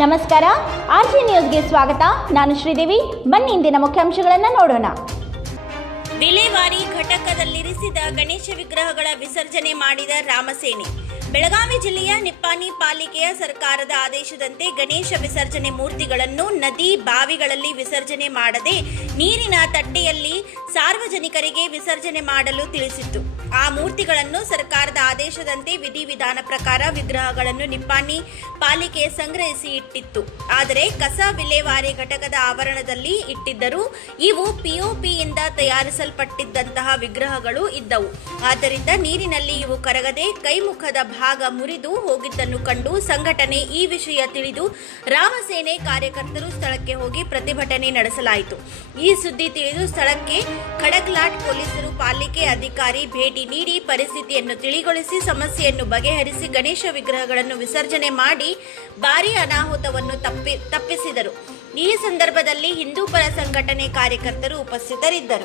ನಮಸ್ಕಾರ, ಆರ್ಜಿ ನ್ಯೂಸ್ಗೆ ಸ್ವಾಗತ. ನಾನು ಶ್ರೀದೇವಿ. ಬನ್ನಿ ಇಂದಿನ ಮುಖ್ಯಾಂಶಗಳನ್ನು ನೋಡೋಣ. ವಿಲೇವಾರಿ ಘಟಕದಲ್ಲಿರಿಸಿದ ಗಣೇಶ ವಿಗ್ರಹಗಳ ವಿಸರ್ಜನೆ ಮಾಡಿದ ರಾಮಸೇನೆ. ಬೆಳಗಾವಿ ಜಿಲ್ಲೆಯ ನಿಪ್ಪಾಣಿ ಪಾಲಿಕೆಯ ಸರ್ಕಾರದ ಆದೇಶದಂತೆ ಗಣೇಶ ವಿಸರ್ಜನೆ ಮೂರ್ತಿಗಳನ್ನು ನದಿ, ಬಾವಿಗಳಲ್ಲಿ ವಿಸರ್ಜನೆ ಮಾಡದೆ ನೀರಿನ ತಟ್ಟೆಯಲ್ಲಿ ಸಾರ್ವಜನಿಕರಿಗೆ ವಿಸರ್ಜನೆ ಮಾಡಲು ತಿಳಿಸಿತ್ತು. ಆ ಮೂರ್ತಿಗಳನ್ನು ಸರ್ಕಾರದ ಆದೇಶದಂತೆ ವಿಧಿವಿಧಾನ ಪ್ರಕಾರ ವಿಗ್ರಹಗಳನ್ನು ನಿಪ್ಪಾಣಿ ಪಾಲಿಕೆ ಸಂಗ್ರಹಿಸಿ ಇಟ್ಟಿತ್ತು. ಆದರೆ ಕಸ ವಿಲೇವಾರಿ ಘಟಕದ ಆವರಣದಲ್ಲಿ ಇಟ್ಟಿದ್ದರು. ಇವು ಪಿಒಪಿಯಿಂದ ತಯಾರಿಸಲ್ಪಟ್ಟಿದ್ದಂತಹ ವಿಗ್ರಹಗಳು ಇದ್ದವು. ಆದ್ದರಿಂದ ನೀರಿನಲ್ಲಿ ಇವು ಕರಗದೆ ಕೈಮುಖದ ಭಾಗ ಮುರಿದು ಹೋಗಿದ್ದನ್ನು ಕಂಡು ಸಂಘಟನೆ ಈ ವಿಷಯ ತಿಳಿದು ರಾಮಸೇನೆ ಕಾರ್ಯಕರ್ತರು ಸ್ಥಳಕ್ಕೆ ಹೋಗಿ ಪ್ರತಿಭಟನೆ ನಡೆಸಲಾಯಿತು. ಈ ಸುದ್ದಿ ತಿಳಿದು ಸ್ಥಳಕ್ಕೆ ಖಡಕ್ಲಾಟ್ ಪೊಲೀಸರು, ಪಾಲಿಕೆ ಅಧಿಕಾರಿ ಭೇಟಿ ನೀಡಿ ಪರಿಸ್ಥಿತಿಯನ್ನು ತಿಳಿಗೊಳಿಸಿ ಸಮಸ್ಯೆಯನ್ನು ಬಗೆಹರಿಸಿ ಗಣೇಶ ವಿಗ್ರಹಗಳನ್ನು ವಿಸರ್ಜನೆ ಮಾಡಿ ಭಾರೀ ಅನಾಹುತವನ್ನು ತಪ್ಪಿಸಿದರು. ಈ ಸಂದರ್ಭದಲ್ಲಿ ಹಿಂದೂ ಪರ ಸಂಘಟನೆ ಕಾರ್ಯಕರ್ತರು ಉಪಸ್ಥಿತರಿದ್ದರು.